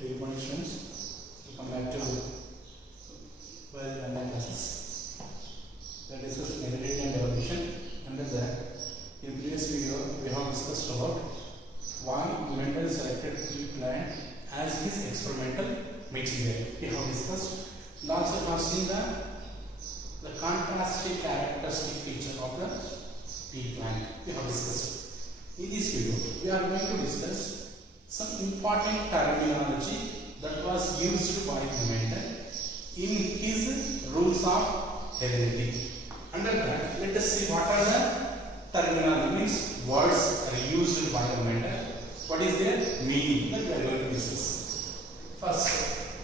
Good morning, students. Welcome back to well online classes. We are discussing heredity and evolution. Under that, in previous video, we have discussed about why Mendel selected pea plant as his experimental material. We have discussed. And also, we have seen the contrasting characteristic feature of the pea plant. We have discussed. In this video, we are going to discuss some important terminology that was used by Mendel in his rules of heredity. Under that, let us see what are the terminology, means words are used by Mendel. What is their meaning that we are going to discuss. First,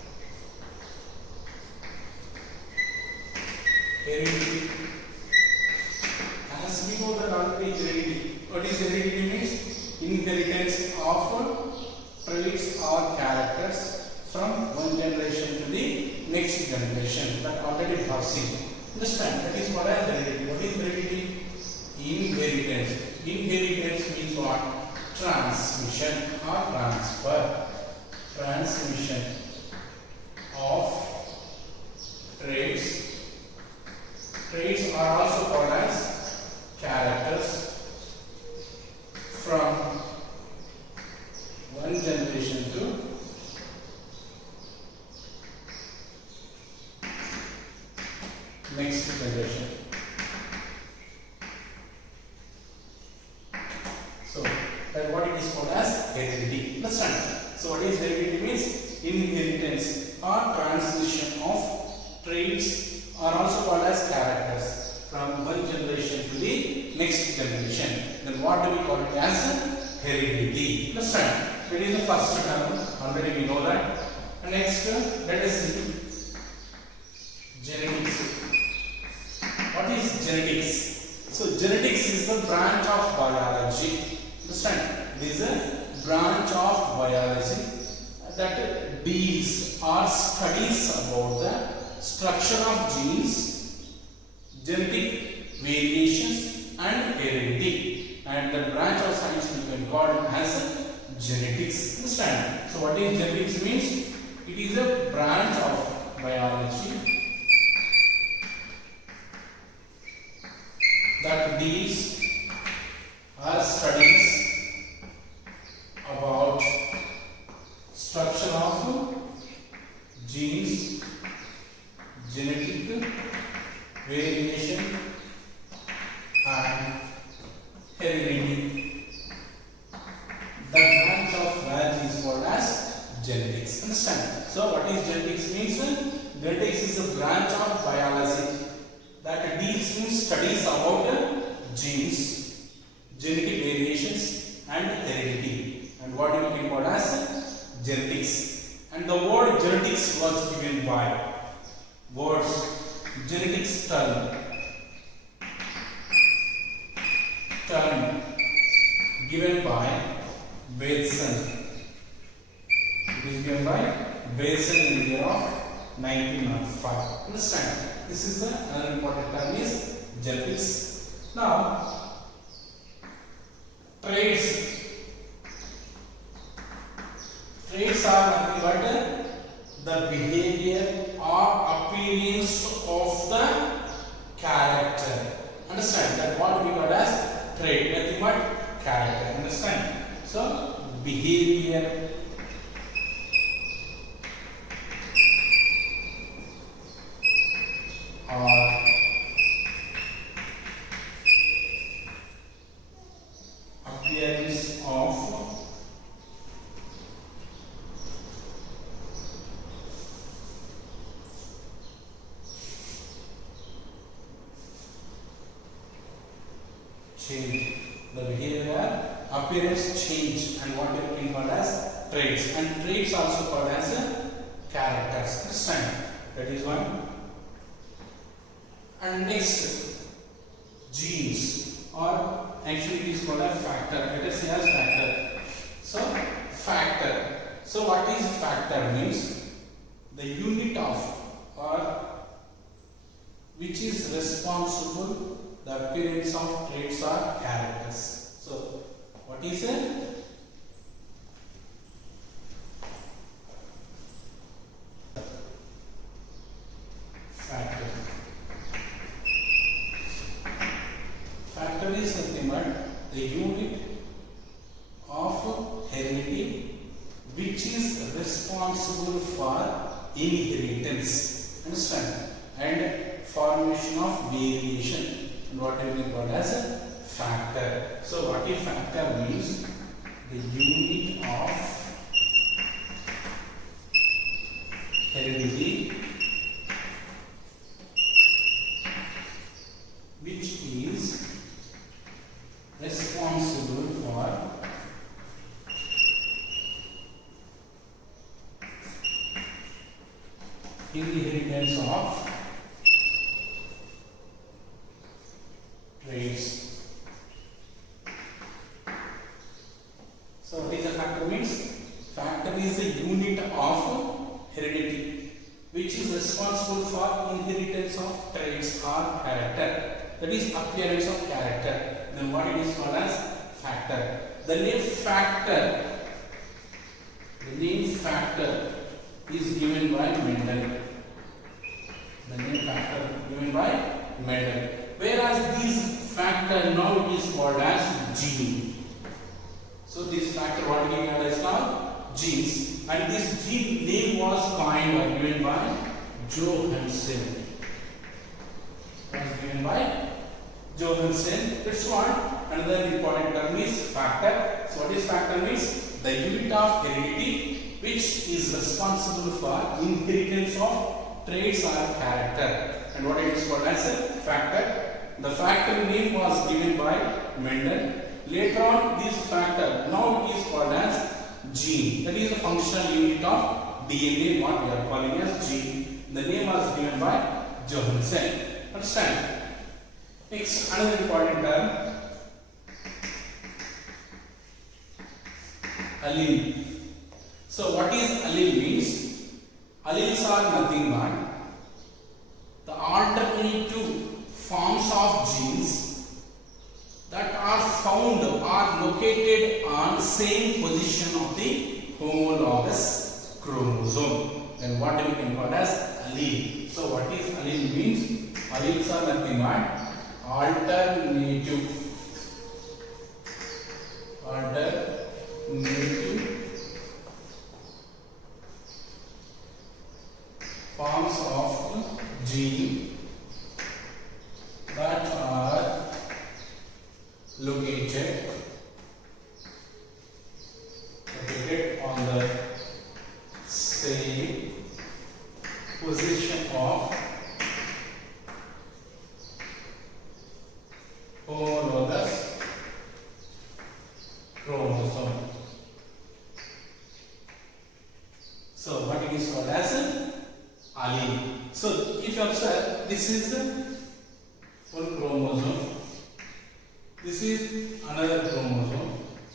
heredity. As we know that already heredity. What is heredity means? Inheritance of traits or characters from one generation to the next generation. That already we have seen. Understand? That is what is heredity. What is heredity? Inheritance. Inheritance means what? Transmission or transfer. Transmission of traits. Traits are also called as characters from one generation to next generation. So that what it is called as heredity. Understand? So what is heredity means? Inheritance or transmission of traits are also called as characters from one generation to the next generation. Then what do we call it as? Heredity. Understand? That is the first term. Already we know that. And next, let us see genetics. What is genetics? So genetics is a branch of biology. Understand? It is a branch of biology that deals or studies about the structure of genes, genetic variations and heredity. And the branch of science we can call as genetics. Understand? So what is genetics means? It is a branch of biology that deals or studies about structure of genes, genetic variation and heredity. The branch of biology is called as genetics. Understand? So what is genetics means? Genetics is a branch of biology that deals in studies about genes, genetic variations and heredity. And what we can call as genetics. And the word genetics was given by words genetics term given by Bateson. It is given by Bateson in the year of 1905. Understand? This is another important term is genetics. Now, traits. Traits are nothing but the behavior or appearance of the character. Understand that what we call as trait, nothing but character. Understand? So behavior or appearance of change. The behavior appearance change and what we can call as traits. And traits also called as characters. Understand? That is one. And next, genes, or actually it is called a factor. Let us say as factor. So factor. So what is factor means? The unit of or which is responsible the appearance of traits or characters. So what is a responsible for inheritance. Understand? And formation of variation. And what will be called as a factor. So what is factor means? The unit of heredity which is responsible for inheritance of traits. So what is a factor means? Factor is a unit of heredity which is responsible for inheritance of traits or character. That is appearance of character. Then what it is called as factor. The name factor is given by Mendel. The name factor given by Mendel. Whereas this factor now it is called as gene. So this factor what we call as now genes. And this gene name was coined or given by Johansen. Was given by Johansen. That's what another important term is factor. So what is factor means? The unit of heredity which is responsible for inheritance of traits or character. And what it is called as a factor. The factor name was given by Mendel. Later on this factor now it is called as gene. That is a functional unit of DNA what we are calling as gene. The name was given by Johansen. Understand? Next, another important term, allele. So what is allele means? Alleles are nothing but the alternative forms of genes that are found or located on same position of the homologous chromosome. Then what we can call as allele. So what is allele means? Alleles are nothing but alternative forms of gene that are located on the same position of homologous chromosome. So what it is called as allele. So if you observe, this is one chromosome, this is another chromosome.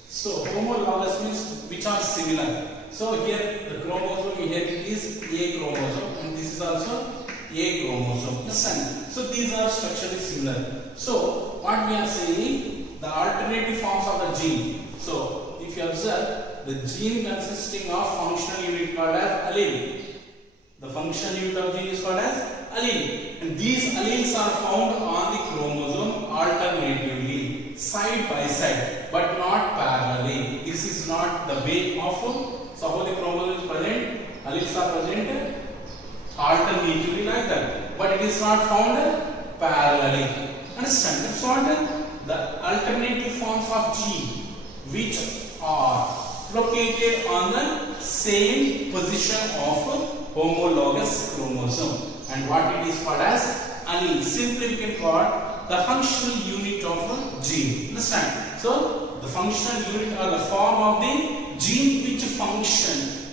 So homologous means which are similar. So here the chromosome here it is A chromosome and this is also A chromosome. Listen. So these are structurally similar. So what we are saying, the alternative forms of the gene. So if you observe, the gene consisting of functional unit called as allele. The functional unit of gene is called as allele. And these alleles are found on the chromosome alternatively, side by side, but not parallelly. This is not the way of suppose the chromosome is present, alleles are present alternatively like that, but it is not found parallelly. Understand? That's what the alternative forms of gene which are located on the same position of homologous chromosome. And what it is called as allele. Simply we can call the functional unit of a gene. Understand? So the functional unit or the form of the gene which function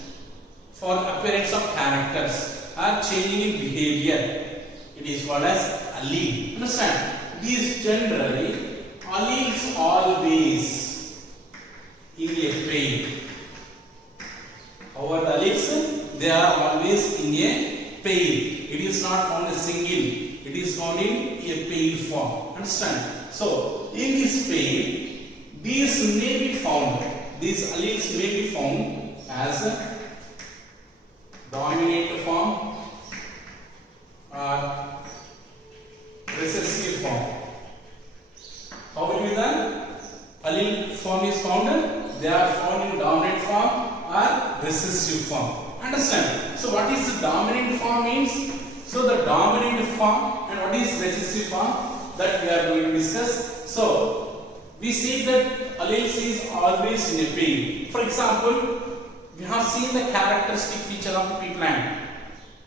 for appearance of characters are changing in behavior. It is called as allele. Understand? These generally alleles always in a pair. However, the alleles they are always in a pair. It is not found as single. It is found in a pair form. Understand? So in this pair, these may be found. These alleles may be found as a dominant form or recessive form. How will be the allele form is found? They are found in dominant form or recessive form. Understand? So what is the dominant form means? So the dominant form and what is recessive form, that we are going to discuss. So we see that alleles is always in a pair. For example, we have seen the characteristic feature of the pea plant.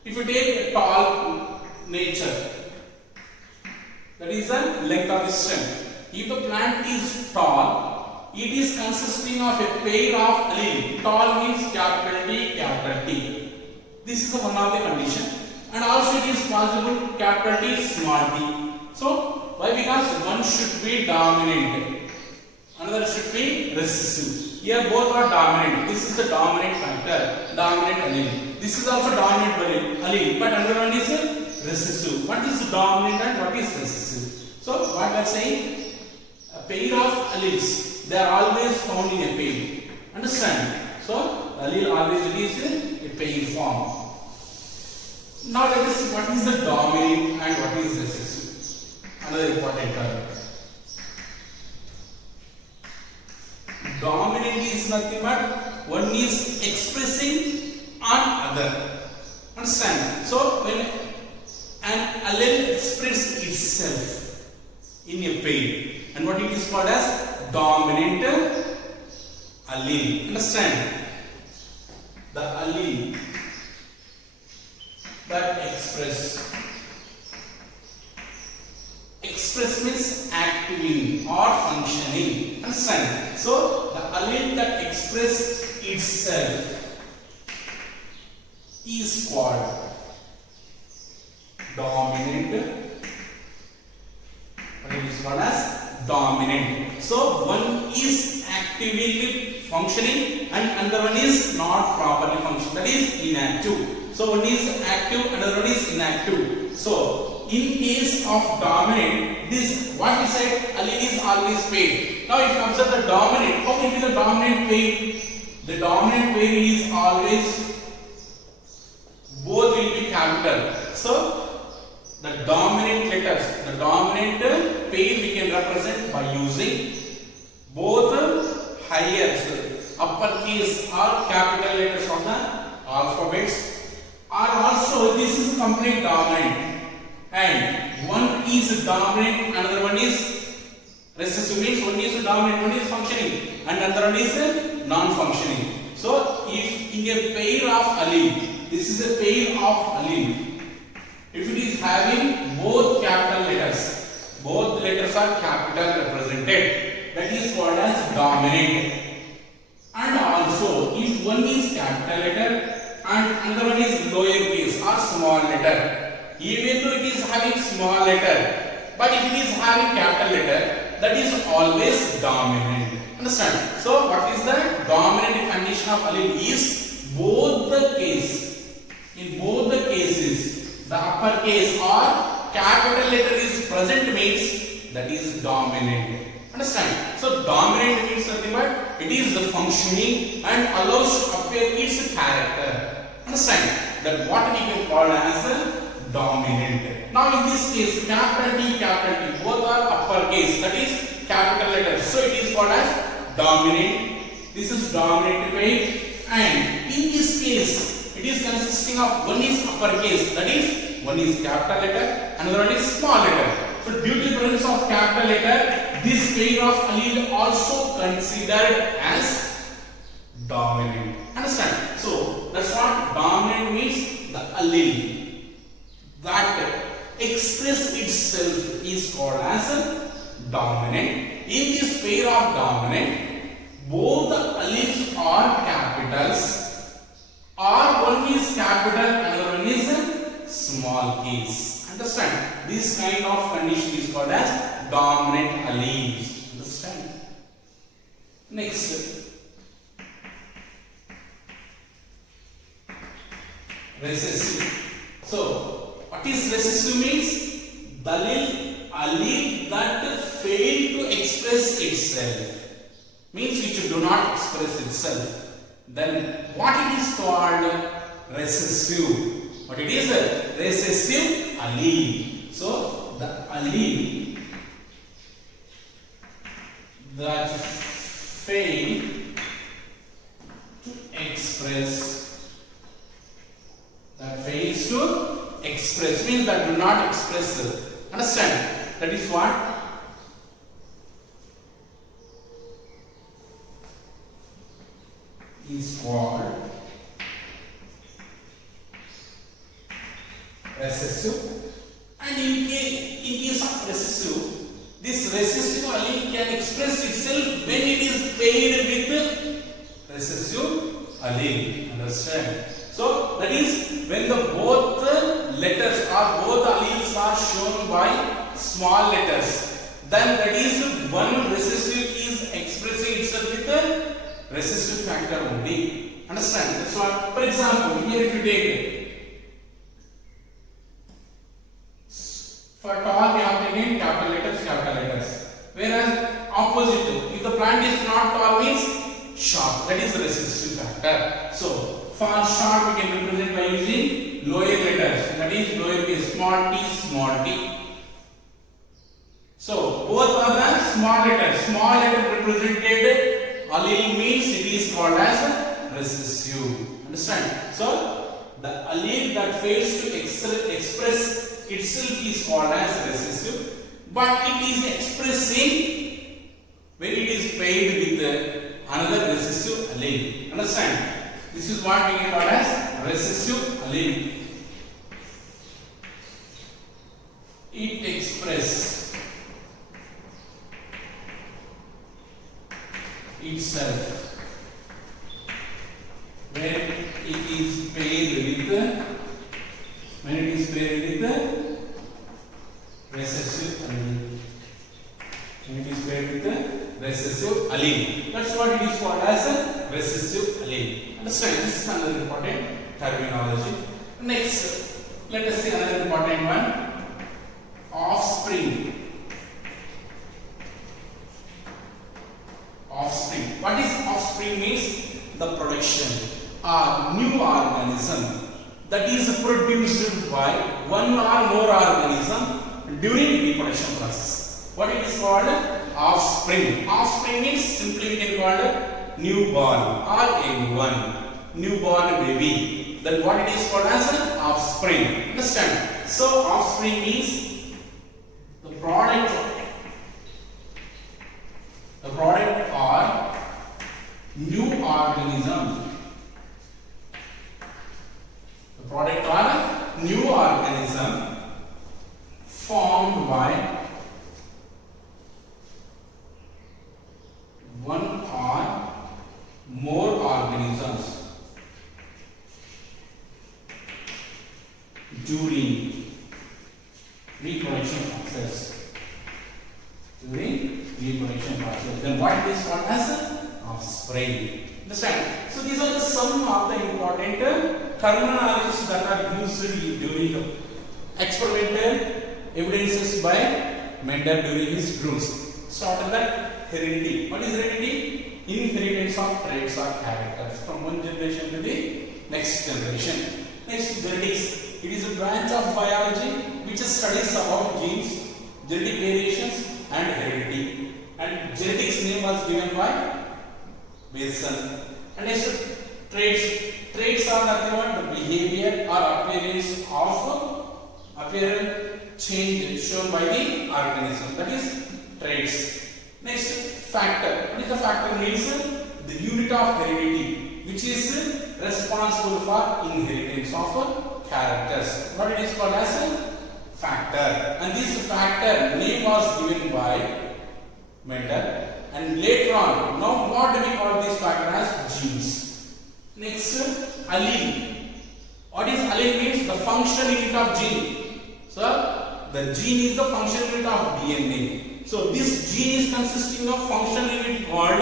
If you take a tall nature, that is the length of the stem. If the plant is tall, it is consisting of a pair of allele. Tall means capital T, capital T. This is one of the condition. And also it is possible capital T, small t. So why? Because one should be dominant, another should be recessive. Here both are dominant. This is the dominant factor, dominant allele. This is also dominant allele, but another one is recessive. What is dominant and what is recessive? So what we are saying, a pair of alleles, they are always found in a pair. Understand? So allele always it is a pair form. Now let us see what is the dominant and what is recessive. Another important term. Dominant is nothing but one is expressing on other. Understand? So when an allele expresses itself in a pair, and what it is called as dominant allele. Understand? The allele that express means acting or functioning. Understand? So the allele that expresses itself is called dominant. What it is called as dominant. So one is actively functioning and another one is not properly functioning, that is inactive. So one is active, another one is inactive. So in case of dominant, this what we said, allele is always pair. Now if you observe the dominant, how can be the dominant pair? The dominant pair is always both will be capital. So the dominant letters, the dominant pair we can represent by using both higher uppercase or capital letters of the alphabets. Or also this is complete dominant, and one is dominant, another one is recessive, means one is dominant, one is functioning, and another one is non-functioning. So if in a pair of allele, this is a pair of allele, if it is having both capital letters, both letters are capital represented, that is called as dominant. And also if one is capital letter and another one is lowercase or small letter, even though it is having small letter, but if it is having capital letter, that is always dominant. Understand? So what is the dominant condition of allele is both the case. In both the cases, the uppercase or capital letter is present means that is dominant. Understand? So dominant means nothing but it is the functioning and allows to appear its character. Understand? That what we can call as dominant. Now in this case, capital T, both are uppercase, that is capital letters. So it is called as dominant. This is dominant pair, and in this case, it is consisting of one is uppercase, that is one is capital letter, another one is small letter. So due to the presence of capital letter, this pair of allele also considered as dominant. Understand? So that's what dominant means. The allele that express itself is called as dominant. In this pair of dominant, both the alleles are capitals, or one is capital, another one is small case. Understand? This kind of condition is called as dominant alleles. Understand? Next. Recessive. So, what is recessive means? The allele that fail to express itself, means which do not express itself. Then what it is called? Recessive. What it is? Recessive allele. So, the allele that fail to express express means that do not express. Understand? That is what is called recessive. And in case of recessive, this recessive allele can express itself when it is paired with recessive allele. Understand? So that is when the both letters or both alleles are shown by small letters, then that is one recessive is expressing itself with a recessive factor only. Understand? That's what. For example, here if you take for tall we have taken capital letters. Whereas opposite, if the plant is not tall means short, that is the recessive factor. So for short we can represent by using lower letters, that is lowercase small t. So both are the small letters. Small letter represented allele means it is called as recessive. Understand? So the allele that fails to express itself is called as recessive, but it is expressing when it is paired with another recessive allele. Understand? This is what we call as recessive allele. It expresses itself when it is paired with recessive allele. When it is paired with recessive allele. That's what it is called as a recessive allele. Understand? This is another important terminology. Next, let us see another important one. Offspring. Offspring. What is offspring means? The production or new organism that is produced by one or more organism during reproduction process. What it is called? Offspring. Offspring means simply we can call it newborn or anyone. Newborn baby. Then what it is called as an offspring. Understand? So offspring means the product or new organism. The product or new organism formed by one or more organisms during reproduction process. Then what is called as offspring. Understand? So these are some of the important terminologies that are used during the experimental evidences by Mendel during his rules. Start with that heredity. What is heredity? Inheritance of traits or characters from one generation to the next generation. Next, genetics. It is a branch of biology which studies about genes, genetic variations and heredity. And genetics name was given by Wilson. And next, traits. Traits are nothing but the behavior or appearance of appearance change shown by the organism. That is traits. Next, factor. What is the factor? Means the unit of heredity which is responsible for inheritance of characters. What it is called as a factor. And this factor name was given by Mendel. And later on, now what do we call this factor as? Genes. Next, allele. What is allele means? The functional unit of gene. So, the gene is the functional unit of DNA. So, this gene is consisting of functional unit called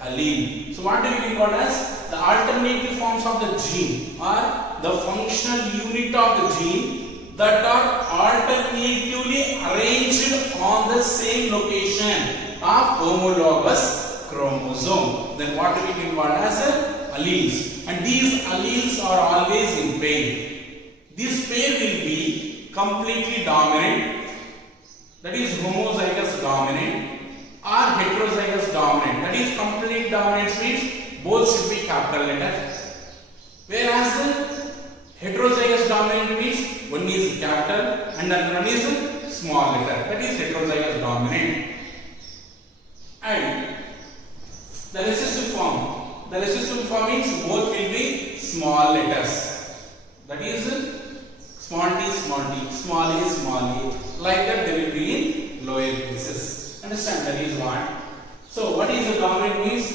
allele. So, what do we call as? The alternative forms of the gene or the functional unit of the gene that are alternatively arranged on the same location of homologous chromosome. Then what we can call as alleles. And these alleles are always in pair. This pair will be completely dominant, that is homozygous dominant, or heterozygous dominant, that is complete dominance means both should be capital letter. Whereas heterozygous dominant means one is capital and another one is small letter. That is heterozygous dominant. And the recessive form means both will be small letters. That is small t, small a. Like that they will be in lower cases. Understand? That is what. So what is the dominant means?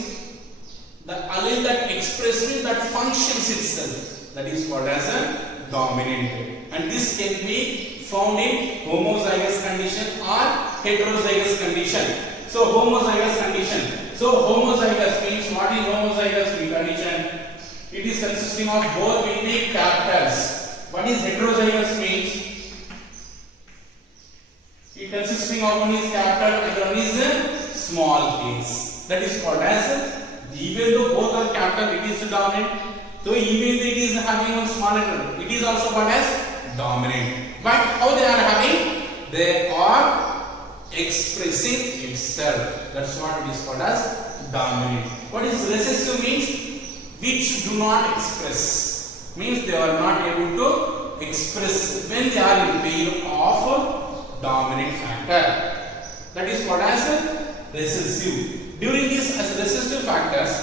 The allele that expresses that functions itself. That is called as a dominant. And this can be found in homozygous condition or heterozygous condition. So homozygous condition. So homozygous means what is homozygous condition? It is consisting of both will be capitals. What is heterozygous means? It consisting of one is capital and one is small case. That is called as, even though both are capital, it is dominant. So even though it is having one small letter, it is also called as dominant. But how they are having? They are expressing itself. That's what it is called as dominant. What is recessive means? Which do not express. Means they are not able to express when they are in pair of dominant factor. That is called as recessive. During these as recessive factors,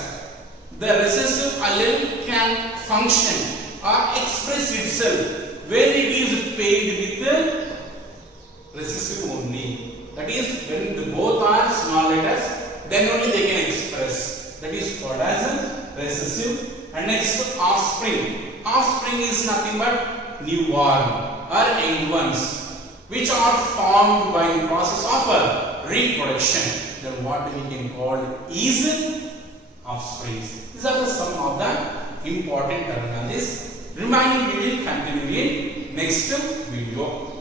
the recessive allele can function or express itself when it is paired with the recessive only. That is, when the both are small letters, then only they can express. That is called as recessive. And next, offspring. Offspring is nothing but newborn or young ones, which are formed by the process of reproduction. Then what we can call is offspring. These are the some of the important terminologies. Remaining we will continue in next video.